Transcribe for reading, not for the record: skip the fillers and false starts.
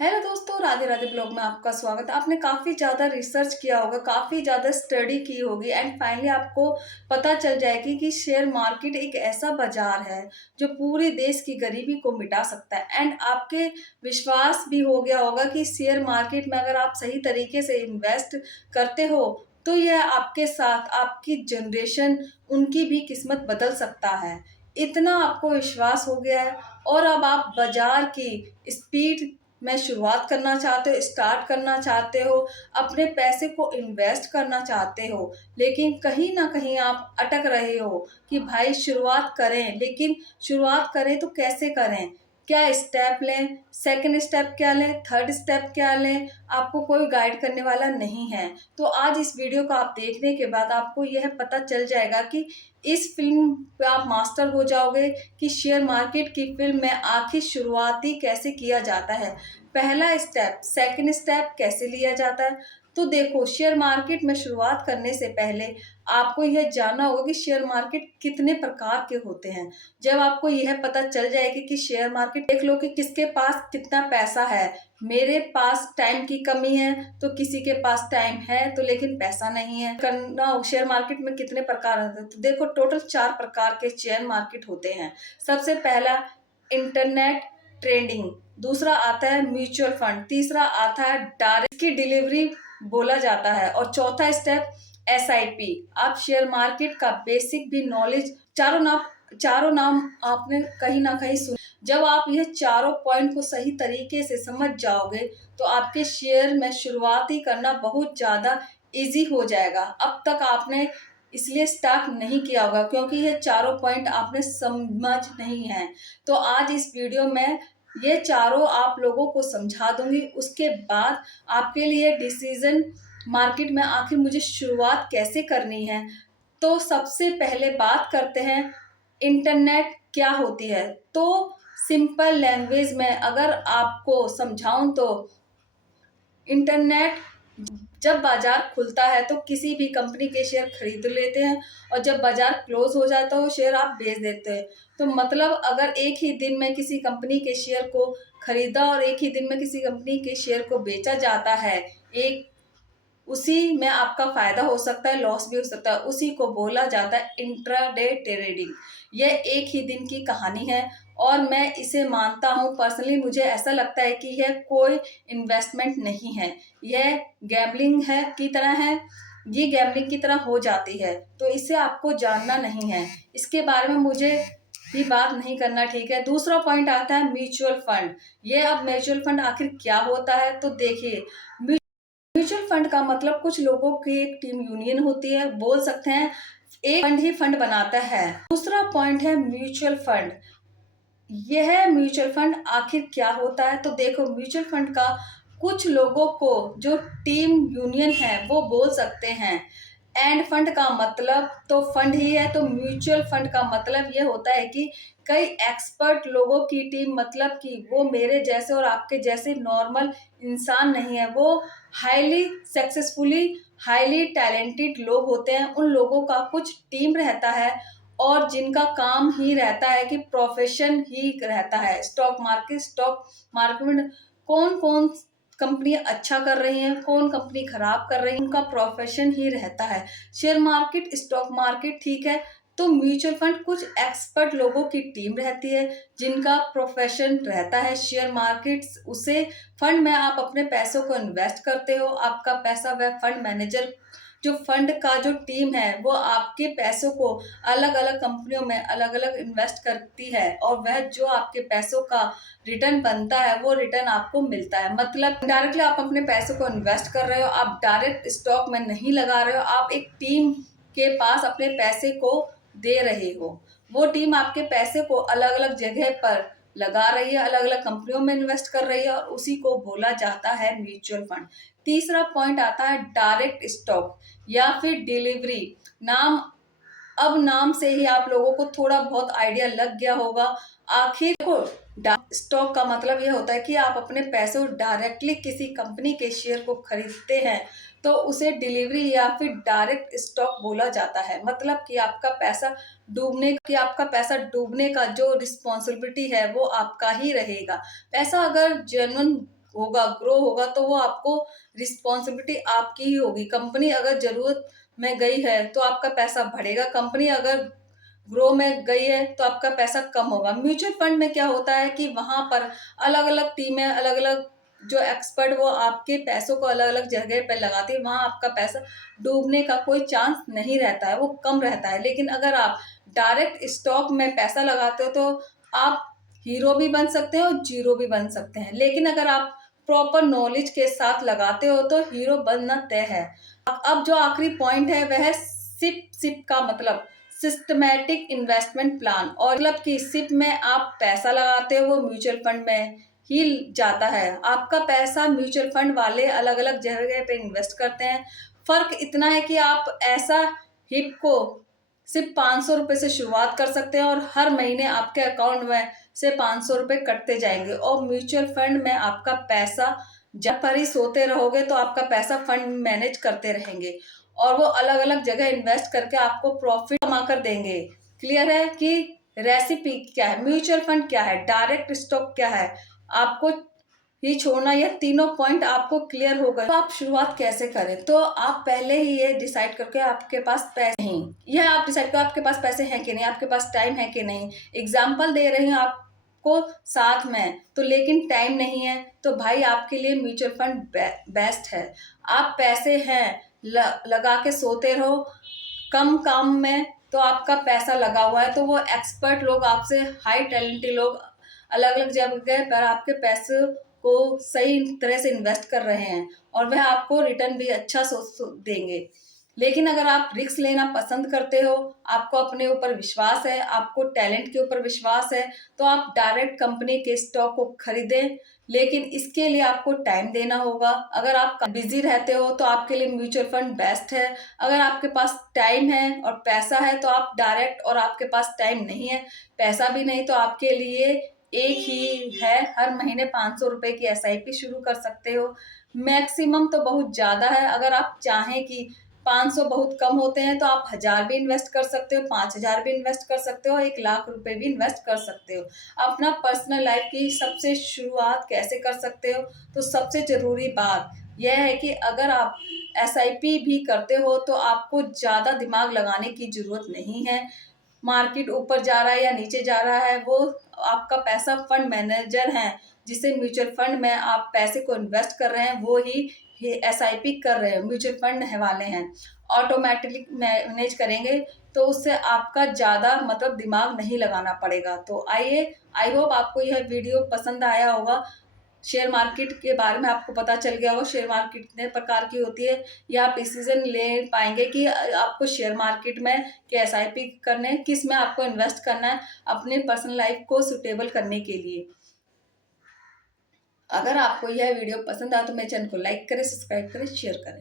Hello दोस्तों, Radhe Radhe blog में आपका स्वागत है। आपने काफ़ी ज़्यादा रिसर्च किया होगा, काफ़ी ज़्यादा स्टडी की होगी एंड फाइनली आपको पता चल जाएगी कि शेयर मार्केट एक ऐसा बाजार है जो पूरे देश की गरीबी को मिटा सकता है। एंड आपके विश्वास भी हो गया होगा कि शेयर मार्केट में अगर आप सही तरीके से इन्वेस्ट करते हो तो यह आपके साथ आपकी जनरेशन उनकी भी किस्मत बदल सकता है। इतना आपको विश्वास हो गया है और अब आप बाजार की स्पीड में शुरुआत करना चाहते हो, स्टार्ट करना चाहते हो, अपने पैसे को इन्वेस्ट करना चाहते हो, लेकिन कहीं न कहीं आप अटक रहे हो कि भाई शुरुआत करें, लेकिन शुरुआत करें तो कैसे करें? क्या स्टेप लें? सेकंड स्टेप क्या लें? थर्ड स्टेप क्या लें? आपको कोई गाइड करने वाला नहीं है। तो आज इस वीडियो को आप देखने के बाद आपको यह पता चल जाएगा कि इस फ़िल्म पे आप मास्टर हो जाओगे कि शेयर मार्केट की फ़िल्म में आखिर शुरुआती कैसे किया जाता है। पहला स्टेप, सेकंड स्टेप कैसे लिया जाता है? तो देखो, शेयर मार्केट में शुरुआत करने से पहले आपको यह जानना होगा कि शेयर मार्केट कितने प्रकार के होते हैं। जब आपको यह पता चल जाएगी कि शेयर मार्केट देख लो कि किसके पास कितना पैसा है। मेरे पास टाइम की कमी है तो किसी के पास टाइम है तो लेकिन पैसा नहीं है। करना शेयर मार्केट में कितने प्रकार होते हैं? तो देखो, टोटल 4 प्रकार के शेयर मार्केट होते हैं। सबसे पहला इंटरनेट ट्रेडिंग, दूसरा आता है म्यूचुअल फंड, तीसरा आता है डायरेक्ट की डिलीवरी बोला जाता है और चौथा स्टेप एसआईपी। आप शेयर मार्केट का बेसिक भी नॉलेज, चारों नाम आपने कहीं ना कहीं सुना। जब आप यह चारों पॉइंट को सही तरीके से समझ जाओगे तो आपके शेयर में शुरुआती करना बहुत ज़्यादा इजी हो जाएगा। अब तक आपने इसलिए स्टार्ट नहीं किया होगा क्योंकि ये चारों पॉइंट आपने समझ नहीं है। तो आज इस वीडियो में ये चारों आप लोगों को समझा दूंगी। उसके बाद आपके लिए डिसीजन मार्केट में आखिर मुझे शुरुआत कैसे करनी है। तो सबसे पहले बात करते हैं इंटरनेट क्या होती है। तो सिंपल लैंग्वेज में अगर आपको समझाऊं तो इंटरनेट, जब बाजार खुलता है तो किसी भी कंपनी के शेयर खरीद लेते हैं और जब बाजार क्लोज हो जाता है वो शेयर आप बेच देते हैं। तो मतलब अगर एक ही दिन में किसी कंपनी के शेयर को खरीदा और एक ही दिन में किसी कंपनी के शेयर को बेचा जाता है, एक उसी में आपका फायदा हो सकता है, लॉस भी हो सकता है। उसी को बोला जाता है इंट्राडे ट्रेडिंग। यह एक ही दिन की कहानी है और मैं इसे मानता हूँ। पर्सनली मुझे ऐसा लगता है कि यह कोई इन्वेस्टमेंट नहीं है, यह गैम्बलिंग है की तरह है। ये गैम्बलिंग की तरह हो जाती है तो इसे आपको जानना नहीं है, इसके बारे में मुझे भी बात नहीं करना, ठीक है। दूसरा पॉइंट आता है म्यूचुअल फंड। ये अब म्यूचुअल फंड आखिर क्या होता है तो देखिए, म्यूचुअल फंड का मतलब कुछ लोगों की एक टीम यूनियन होती है, बोल सकते हैं एक फंड ही फंड बनाता है। दूसरा पॉइंट है म्यूचुअल फंड। यह म्यूचुअल फंड आखिर क्या होता है तो देखो, म्यूचुअल फंड का कुछ लोगों को जो टीम यूनियन है वो बोल सकते हैं। एंड फंड का मतलब तो फंड ही है, तो म्यूचुअल फंड का मतलब ये होता है कि कई एक्सपर्ट लोगों की टीम, मतलब कि वो मेरे जैसे और आपके जैसे नॉर्मल इंसान नहीं है, वो हाईली सक्सेसफुली हाईली टैलेंटेड लोग होते हैं। उन लोगों का कुछ टीम रहता है और जिनका काम ही रहता है कि प्रोफेशन ही रहता है स्टॉक मार्केट में कौन कौन कंपनियां अच्छा कर रही हैं, कौन कंपनी खराब कर रही है, उनका प्रोफेशन ही रहता है। शेयर मार्केट, स्टॉक मार्केट, ठीक है। तो म्यूचुअल फंड कुछ एक्सपर्ट लोगों की टीम रहती है जिनका प्रोफेशन रहता है शेयर मार्केट। उसे फंड में आप अपने पैसों को इन्वेस्ट करते हो, आपका पैसा वह फंड मैनेजर, जो फंड का जो टीम है वो आपके पैसों को अलग अलग कंपनियों में अलग अलग इन्वेस्ट करती है और वह जो आपके पैसों का रिटर्न बनता है वो रिटर्न आपको मिलता है। मतलब डायरेक्टली आप अपने पैसों को इन्वेस्ट कर रहे हो, आप डायरेक्ट स्टॉक में नहीं लगा रहे हो, आप एक टीम के पास अपने पैसे को दे रहे हो। वो टीम आपके पैसे को अलग अलग जगह पर लगा रही है, अलग अलग कंपनियों में इन्वेस्ट कर रही है और उसी को बोला जाता है म्यूचुअल फंड। तीसरा पॉइंट आता है डायरेक्ट स्टॉक या फिर डिलीवरी। नाम, अब नाम से ही आप लोगों को थोड़ा बहुत आइडिया लग गया होगा। आखिर को स्टॉक का मतलब यह होता है कि आप अपने पैसों डायरेक्टली किसी कंपनी के शेयर को खरीदते हैं तो उसे डिलीवरी या फिर डायरेक्ट स्टॉक बोला जाता है। मतलब कि आपका पैसा डूबने का जो रिस्पॉन्सिबिलिटी है वो आपका ही रहेगा। पैसा अगर जेन्युइन होगा, ग्रो होगा, तो वो आपको रिस्पॉन्सिबिलिटी आपकी ही होगी। कंपनी अगर ज़रूरत में गई है तो आपका पैसा बढ़ेगा, कंपनी अगर ग्रो में गई है तो आपका पैसा कम होगा। म्यूचुअल फंड में क्या होता है कि वहाँ पर अलग-अलग टीमें, अलग-अलग जो एक्सपर्ट वो आपके पैसों को अलग-अलग जगह पे लगाती है, वहाँ आपका पैसा डूबने का कोई चांस नहीं रहता है, वो कम रहता है। लेकिन अगर आप डायरेक्ट स्टॉक में पैसा लगाते हो तो आप हीरो भी बन सकते हैं और जीरो भी बन सकते हैं। लेकिन अगर आप प्रॉपर नॉलेज के साथ लगाते हो तो हीरो बनना तय है। अब जो आखिरी पॉइंट है वह है सिप। सिप का मतलब सिस्टमैटिक इन्वेस्टमेंट प्लान, और मतलब कि सिप में आप पैसा लगाते हो वो म्यूचुअल फंड में ही जाता है। आपका पैसा म्यूचुअल फंड वाले अलग अलग जगह पे इन्वेस्ट करते हैं। फर्क इतना है कि आप ऐसा हिप को सिर्फ 500 रुपये से शुरुआत कर सकते हैं और हर महीने आपके अकाउंट में से 500 रुपये कटते जाएंगे। और म्यूचुअल फंड में आपका पैसा जब पर ही सोते रहोगे तो आपका पैसा फंड मैनेज करते रहेंगे और वो अलग अलग जगह इन्वेस्ट करके आपको प्रॉफिट कमा कर देंगे। क्लियर है कि रेसिपी क्या है, म्यूचुअल फंड क्या है, डायरेक्ट स्टॉक क्या है, आपको ही छोड़ना, यह तीनों पॉइंट आपको क्लियर हो गए। तो आप शुरुआत कैसे करें, तो आप पहले ही ये डिसाइड करके आपके पास पैसे नहीं, यह आप डिसाइड करो आपके पास पैसे हैं कि नहीं, आपके पास टाइम है कि नहीं। एग्जाम्पल दे रही हूँ आपको साथ में, तो लेकिन टाइम नहीं है तो भाई आपके लिए म्यूचुअल फंड बेस्ट है। आप पैसे हैं लगा के सोते रहो कम काम में, तो आपका पैसा लगा हुआ है तो वो एक्सपर्ट लोग आपसे, हाई टैलेंटेड लोग अलग अलग जगह पर आपके पैसे को सही तरह से इन्वेस्ट कर रहे हैं और वह आपको रिटर्न भी अच्छा देंगे। लेकिन अगर आप रिस्क लेना पसंद करते हो, आपको अपने ऊपर विश्वास है, आपको टैलेंट के ऊपर विश्वास है, तो आप डायरेक्ट कंपनी के स्टॉक को खरीदें। लेकिन इसके लिए आपको टाइम देना होगा। अगर आप बिजी रहते हो तो आपके लिए म्यूचुअल फंड बेस्ट है। अगर आपके पास टाइम है और पैसा है तो आप डायरेक्ट, और आपके पास टाइम नहीं है, पैसा भी नहीं, तो आपके लिए एक ही है, हर महीने 500 रुपये की एसआईपी शुरू कर सकते हो। मैक्सिमम तो बहुत ज़्यादा है, अगर आप चाहें कि 500 बहुत कम होते हैं तो आप 1000 भी इन्वेस्ट कर सकते हो, 5000 भी इन्वेस्ट कर सकते हो, 1 लाख रुपए भी इन्वेस्ट कर सकते हो। अपना पर्सनल लाइफ की सबसे शुरुआत कैसे कर सकते हो, तो सबसे ज़रूरी बात यह है कि अगर आप एसआईपी भी करते हो तो आपको ज़्यादा दिमाग लगाने की ज़रूरत नहीं है। मार्केट ऊपर जा रहा है या नीचे जा रहा है, वो आपका पैसा फंड मैनेजर हैं जिसे म्यूचुअल फंड में आप पैसे को इन्वेस्ट कर रहे हैं, वो ही एसआईपी कर रहे हैं, म्यूचुअल फंड वाले हैं, ऑटोमेटिकली मैनेज करेंगे, तो उससे आपका ज़्यादा मतलब दिमाग नहीं लगाना पड़ेगा। तो आइए, आई होप आपको यह वीडियो पसंद आया होगा। शेयर मार्केट के बारे में आपको पता चल गया होगा, शेयर मार्केट कितने प्रकार की होती है, या आप डिसीजन ले पाएंगे कि आपको शेयर मार्केट में कि एसआईपी करने, किस में आपको इन्वेस्ट करना है अपने पर्सनल लाइफ को सुटेबल करने के लिए। अगर आपको यह वीडियो पसंद आया तो मेरे चैनल को लाइक करें, सब्सक्राइब करें, शेयर करें।